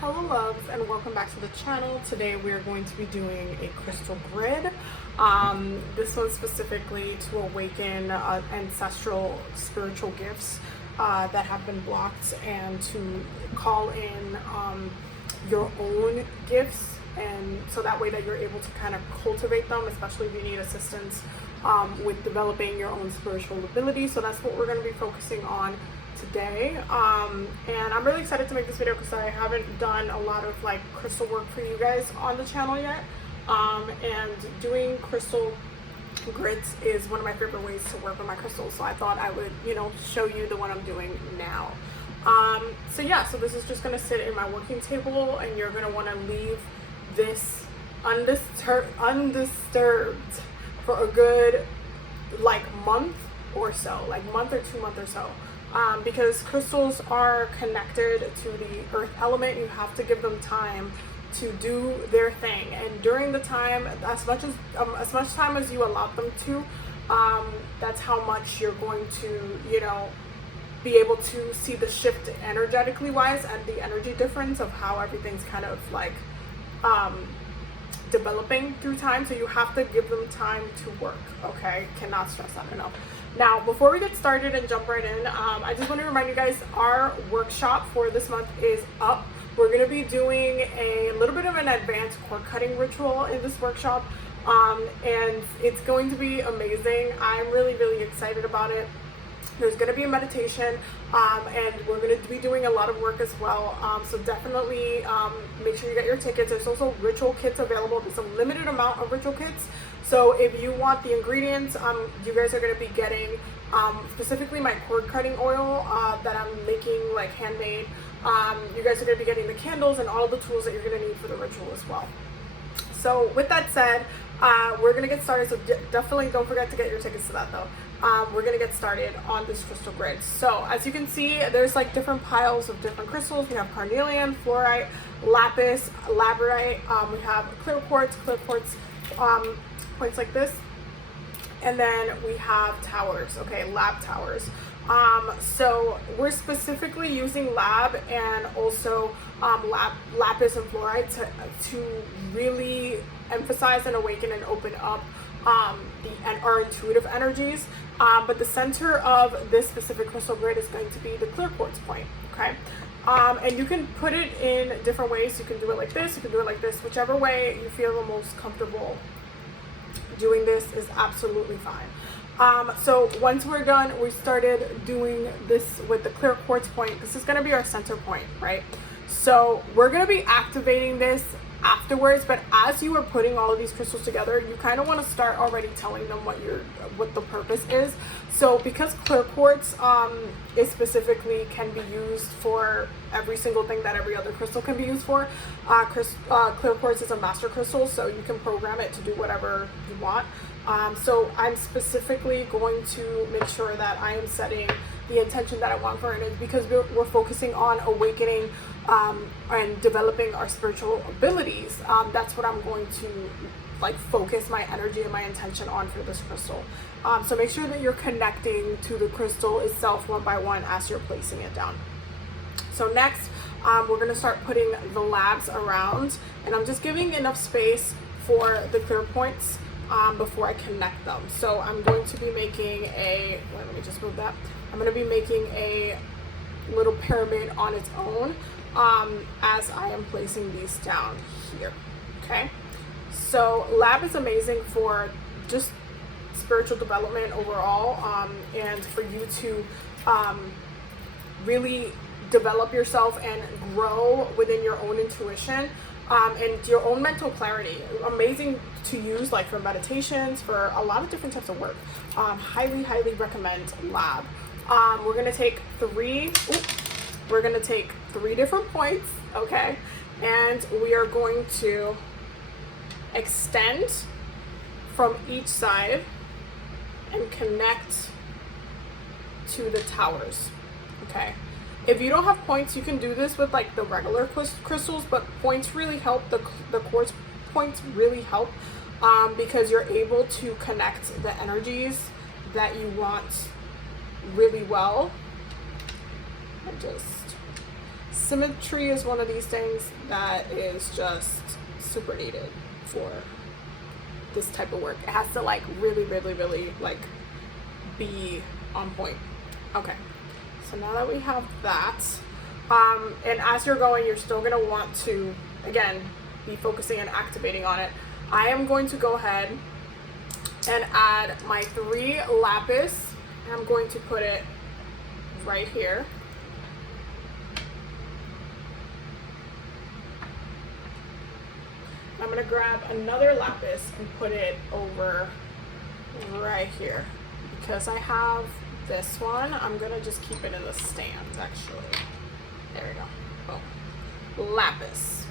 Hello loves, and welcome back to the channel. Today we are going to be doing a crystal grid. This one specifically to awaken ancestral spiritual gifts that have been blocked, and to call in your own gifts, and so that way that you're able to kind of cultivate them, especially if you need assistance with developing your own spiritual ability. So that's what we're going to be focusing on today, and I'm really excited to make this video because I haven't done a lot of like crystal work for you guys on the channel yet, and doing crystal grids is one of my favorite ways to work with my crystals, so I thought I would, show you the one I'm doing now. So this is just going to sit in my working table, and you're going to want to leave this undisturbed for a good month or so, month or 2 months or so. Because crystals are connected to the earth element, you have to give them time to do their thing, and during the time, as much time as you allow them to, that's how much you're going to, be able to see the shift energetically wise, and the energy difference of how everything's kind of developing through time. So you have to give them time to work. Okay, cannot stress that enough. Now, before we get started and jump right in, I just want to remind you guys, our workshop for this month is up. We're going to be doing a little bit of an advanced cord cutting ritual in this workshop, and it's going to be amazing. I'm really excited about it. There's going to be a meditation, and we're going to be doing a lot of work as well, so definitely make sure you get your tickets. There's also ritual kits available. There's a limited amount of ritual kits, so if you want the ingredients, you guys are going to be getting specifically my cord cutting oil that I'm making handmade. You guys are going to be getting the candles and all the tools that you're going to need for the ritual as well. So with that said, we're going to get started, so definitely don't forget to get your tickets to that though. We're going to get started on this crystal grid. So as you can see, there's different piles of different crystals. We have carnelian, fluorite, lapis, labradorite, we have clear quartz points like this, and then we have towers, okay, lab towers. So we're specifically using lab and also lapis and fluorite to really emphasize and awaken and open up our intuitive energies. But the center of this specific crystal grid is going to be the clear quartz point, okay? And you can put it in different ways. You can do it like this, you can do it like this, whichever way you feel the most comfortable doing this is absolutely fine. So once we're done, we started doing this with the clear quartz point. This is going to be our center point, right? So we're going to be activating this afterwards, but as you are putting all of these crystals together, you kind of want to start already telling them what the purpose is. So because clear quartz is specifically can be used for every single thing that every other crystal can be used for, clear quartz is a master crystal, so you can program it to do whatever you want. So I'm specifically going to make sure that I am setting the intention that I want for it, because we're focusing on awakening and developing our spiritual abilities. That's what I'm going to focus my energy and my intention on for this crystal. So make sure that you're connecting to the crystal itself one by one as you're placing it down. So next, we're going to start putting the labs around, and I'm just giving enough space for the clear points before I connect them. So I'm going to be making let me just move that. I'm going to be making a little pyramid on its own as I am placing these down here, okay? So lab is amazing for just spiritual development overall, and for you to really develop yourself and grow within your own intuition and your own mental clarity. Amazing to use for meditations, for a lot of different types of work. Highly recommend lab. We're gonna take three different points, okay, and we are going to extend from each side and connect to the towers, okay? If you don't have points, you can do this with the regular crystals, but points really help. The quartz points really help because you're able to connect the energies that you want really well. And just symmetry is one of these things that is just super needed for this type of work. It has to like really like be on point. Okay, so now that we have that, and as you're going, you're still gonna want to, again, be focusing and activating on it. I am going to go ahead and add my 3 lapis, and I'm going to put it right here. I'm gonna grab another lapis and put it over right here. Because I have this one, I'm gonna just keep it in the stand, actually. There we go. Boom. Lapis.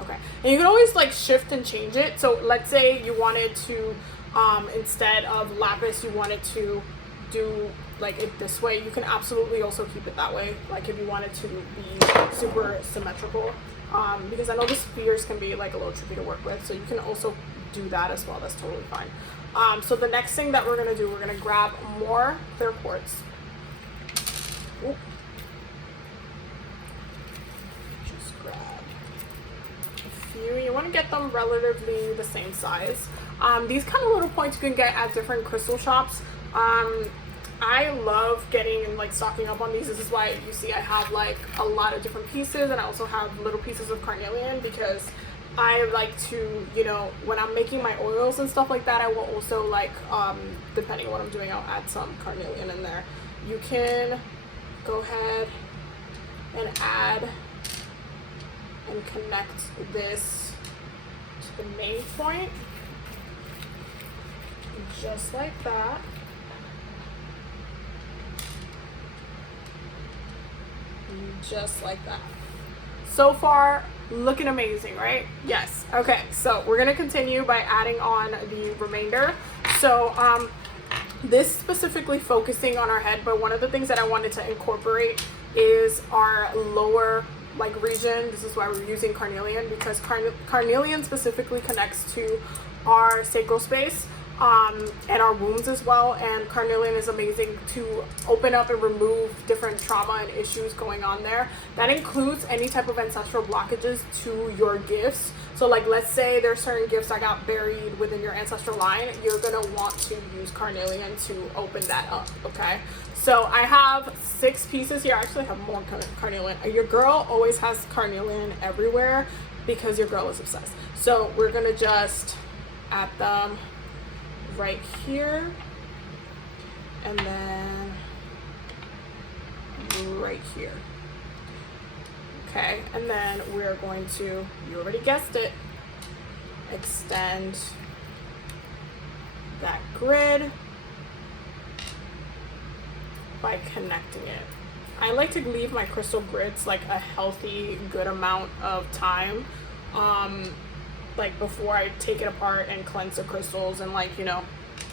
Okay. And you can always like shift and change it. So let's say you wanted to, instead of lapis, you wanted to do like it this way. You can absolutely also keep it that way. Like if you wanted to be super symmetrical. Because I know the spheres can be like a little tricky to work with. So you can also do that as well. That's totally fine. So the next thing that we're going to do, we're going to grab more clear quartz. Ooh. Just grab a few. You want to get them relatively the same size. These kind of little points you can get at different crystal shops. I love getting and like stocking up on these. This is why you see I have like a lot of different pieces, and I also have little pieces of carnelian, because I like to, you know, when I'm making my oils and stuff like that, I will also like, depending on what I'm doing, I'll add some carnelian in there. You can go ahead and add and connect this to the main point, just like that. Just like that. So far, looking amazing, right? Yes. Okay, so we're gonna continue by adding on the remainder. So this specifically focusing on our head, but one of the things that I wanted to incorporate is our lower like region. This is why we're using carnelian, because carnelian specifically connects to our sacral space, and our wombs as well. And carnelian is amazing to open up and remove different trauma and issues going on there. That includes any type of ancestral blockages to your gifts. So like, let's say there's certain gifts that got buried within your ancestral line, you're gonna want to use carnelian to open that up. Okay, so I have 6 pieces here. I actually have more carnelian. Your girl always has carnelian everywhere because your girl is obsessed. So we're gonna just add them right here, and then right here. Okay, and then we're going to, you already guessed it, extend that grid by connecting it. I like to leave my crystal grids like a healthy, good amount of time, like before I take it apart and cleanse the crystals and like, you know,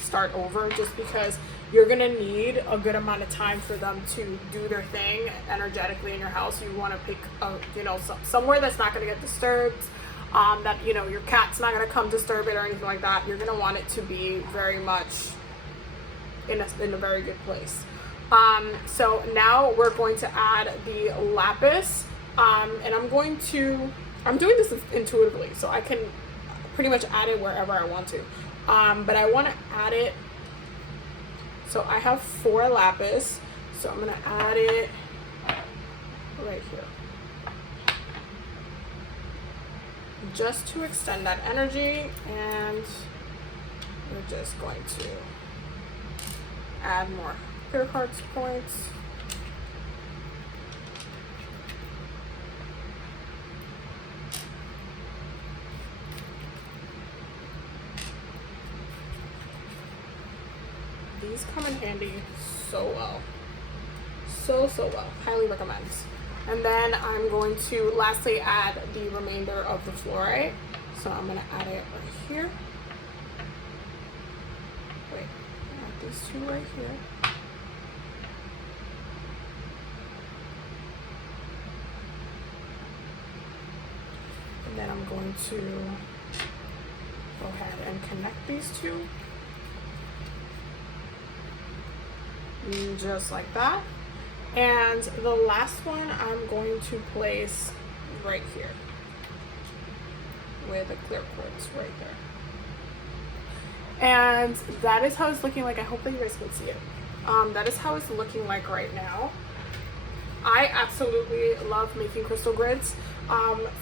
start over, just because you're gonna need a good amount of time for them to do their thing energetically in your house. You want to pick you know, somewhere that's not gonna get disturbed, that, you know, your cat's not gonna come disturb it or anything like that. You're gonna want it to be very much in a very good place. So now we're going to add the lapis, and I'm doing this intuitively, so I can pretty much add it wherever I want to. But I want to add it, so I have 4 lapis, so I'm going to add it right here. Just to extend that energy, and we're just going to add more clear quartz points. These come in handy so well. So well. Highly recommend. And then I'm going to lastly add the remainder of the fluorite. So I'm going to add it right here. Wait, add these 2 right here. And then I'm going to go ahead and connect these 2. Just like that. And the last one I'm going to place right here with a clear quartz right there. And that is how it's looking like. I hope that you guys can see it. That is how it's looking like right now. I absolutely love making crystal grids.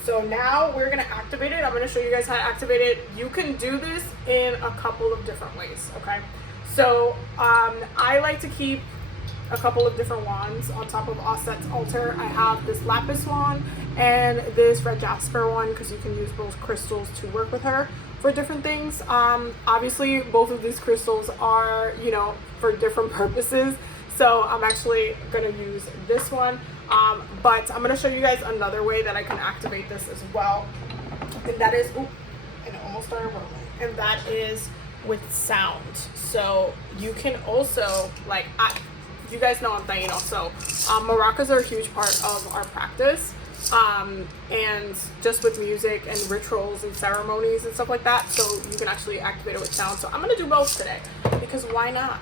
So now we're gonna activate it. I'm gonna show you guys how to activate it. You can do this in a couple of different ways, okay? So I like to keep a couple of different wands on top of Osset's altar. I have this lapis wand and this red jasper one because you can use both crystals to work with her for different things. Obviously both of these crystals are, you know, for different purposes. So I'm actually gonna use this one, but I'm gonna show you guys another way that I can activate this as well. And that is, and it almost started rolling. And that is with sound. So you can also, like, you guys know I'm Taino, so maracas are a huge part of our practice, and just with music and rituals and ceremonies and stuff like that, so you can actually activate it with sound. So I'm gonna do both today, because why not?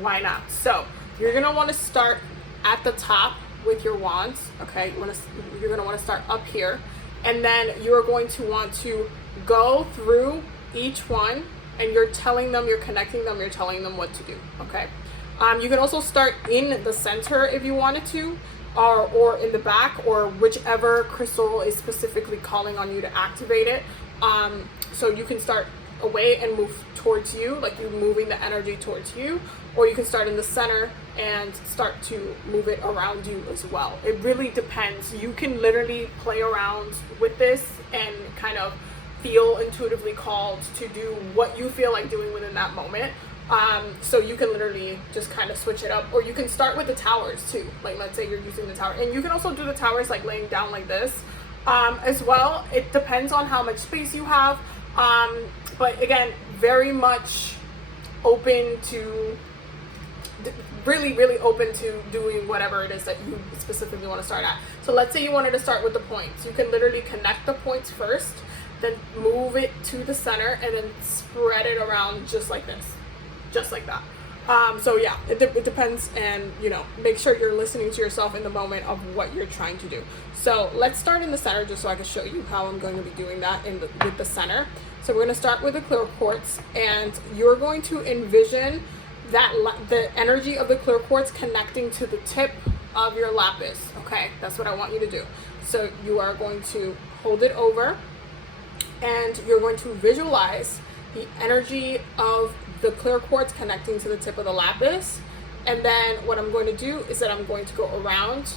Why not? So you're gonna want to start at the top with your wands, okay? You're gonna want to start up here, and then you're going to want to go through each one, and you're telling them, you're connecting them, you're telling them what to do, okay? You can also start in the center if you wanted to, or in the back, or whichever crystal is specifically calling on you to activate it. So you can start away and move towards you, like you're moving the energy towards you, or you can start in the center and start to move it around you as well. It really depends. You can literally play around with this and kind of feel intuitively called to do what you feel like doing within that moment. So you can literally just kind of switch it up, or you can start with the towers too. Like, let's say you're using the tower, and you can also do the towers like laying down like this as well. It depends on how much space you have, but again, very much open to, really open to doing whatever it is that you specifically want to start at. So let's say you wanted to start with the points. You can literally connect the points first, then move it to the center, and then spread it around just like this. Just like that. So yeah, it depends, and you know, make sure you're listening to yourself in the moment of what you're trying to do. So let's start in the center, just so I can show you how I'm going to be doing that with the center. So we're going to start with the clear quartz, and you're going to envision that the energy of the clear quartz connecting to the tip of your lapis. Okay, that's what I want you to do. So you are going to hold it over, and you're going to visualize the energy of the clear quartz connecting to the tip of the lapis. And then what I'm going to do is that I'm going to go around,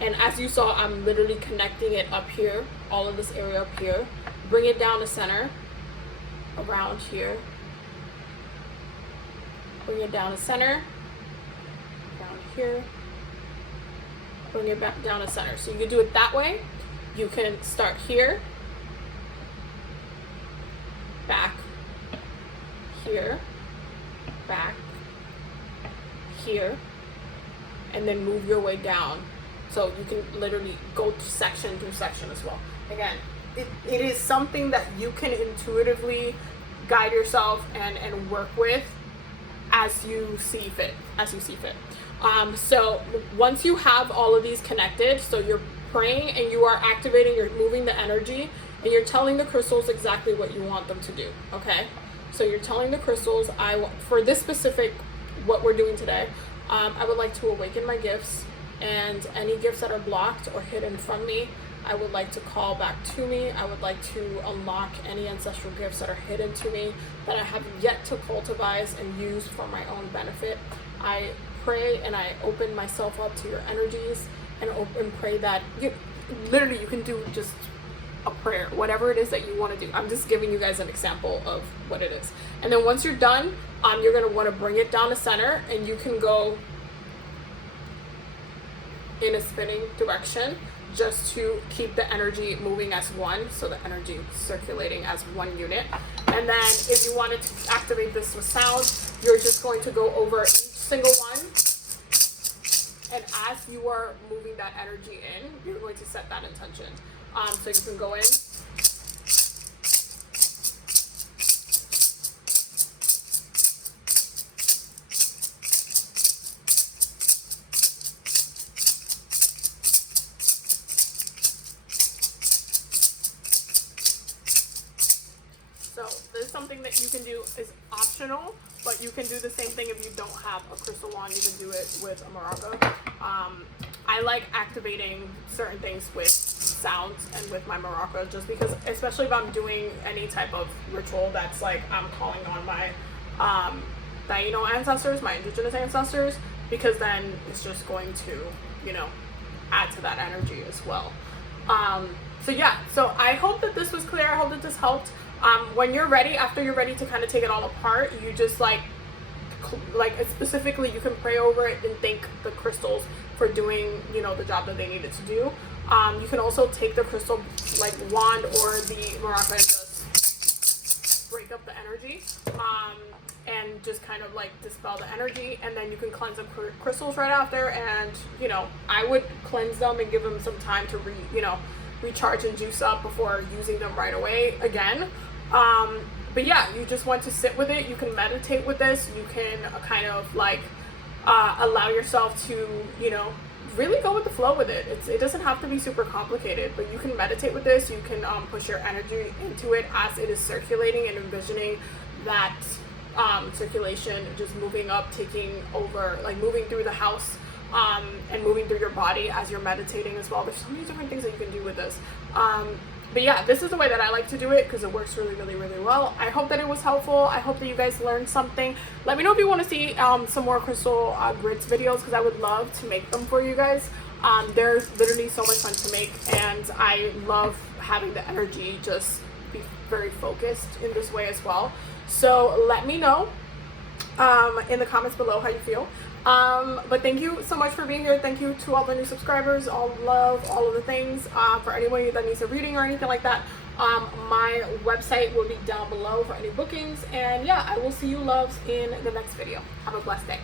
and as you saw, I'm literally connecting it up here, all of this area up here, bring it down to center, around here, bring it down to center, down here, bring it back down to center. So you can do it that way. You can start here, back, here, back, here, and then move your way down. So you can literally go section through section as well. Again, it is something that you can intuitively guide yourself and work with as you see fit. So once you have all of these connected, so you're praying and you are activating, you're moving the energy, and you're telling the crystals exactly what you want them to do, okay? So you're telling the crystals, for this specific, what we're doing today, I would like to awaken my gifts, and any gifts that are blocked or hidden from me, I would like to call back to me. I would like to unlock any ancestral gifts that are hidden to me that I have yet to cultivate and use for my own benefit. I pray and I open myself up to your energies, and pray that you can do just a prayer, whatever it is that you want to do. I'm just giving you guys an example of what it is. And then once you're done, you're going to want to bring it down to center, and you can go in a spinning direction just to keep the energy moving as one, so the energy circulating as one unit. And then if you wanted to activate this with sound, you're just going to go over each single one, and as you are moving that energy in, you're going to set that intention. So you can go in, something that you can do, is optional, but you can do the same thing if you don't have a crystal wand. You can do it with a maraca. I like activating certain things with sounds and with my maraca, just because, especially if I'm doing any type of ritual that's like I'm calling on my Taino ancestors, my indigenous ancestors, because then it's just going to, you know, add to that energy as well. So yeah, so I hope that this was clear. I hope that this helped. When you're ready, after you're ready to kind of take it all apart, you just like specifically, you can pray over it and thank the crystals for doing, you know, the job that they needed to do. You can also take the crystal like wand or the maraca and just break up the energy, and just kind of like dispel the energy, and then you can cleanse the crystals right after. And you know, I would cleanse them and give them some time to recharge and juice up before using them right away again. But yeah, you just want to sit with it. You can meditate with this. You can kind of like allow yourself to, you know, really go with the flow with it. It doesn't have to be super complicated, but you can meditate with this. You can push your energy into it as it is circulating, and envisioning that circulation just moving up, taking over, like moving through the house, and moving through your body as you're meditating as well. There's so many different things that you can do with this. But yeah, this is the way that I like to do it because it works really, really, really well. I hope that it was helpful. I hope that you guys learned something. Let me know if you want to see some more crystal grids videos, because I would love to make them for you guys. They're literally so much fun to make, and I love having the energy just be very focused in this way as well. So let me know in the comments below how you feel. But thank you so much for being here. Thank you to all the new subscribers, all love, all of the things. For anyone that needs a reading or anything like that, my website will be down below for any bookings. And yeah, I will see you loves in the next video. Have a blessed day.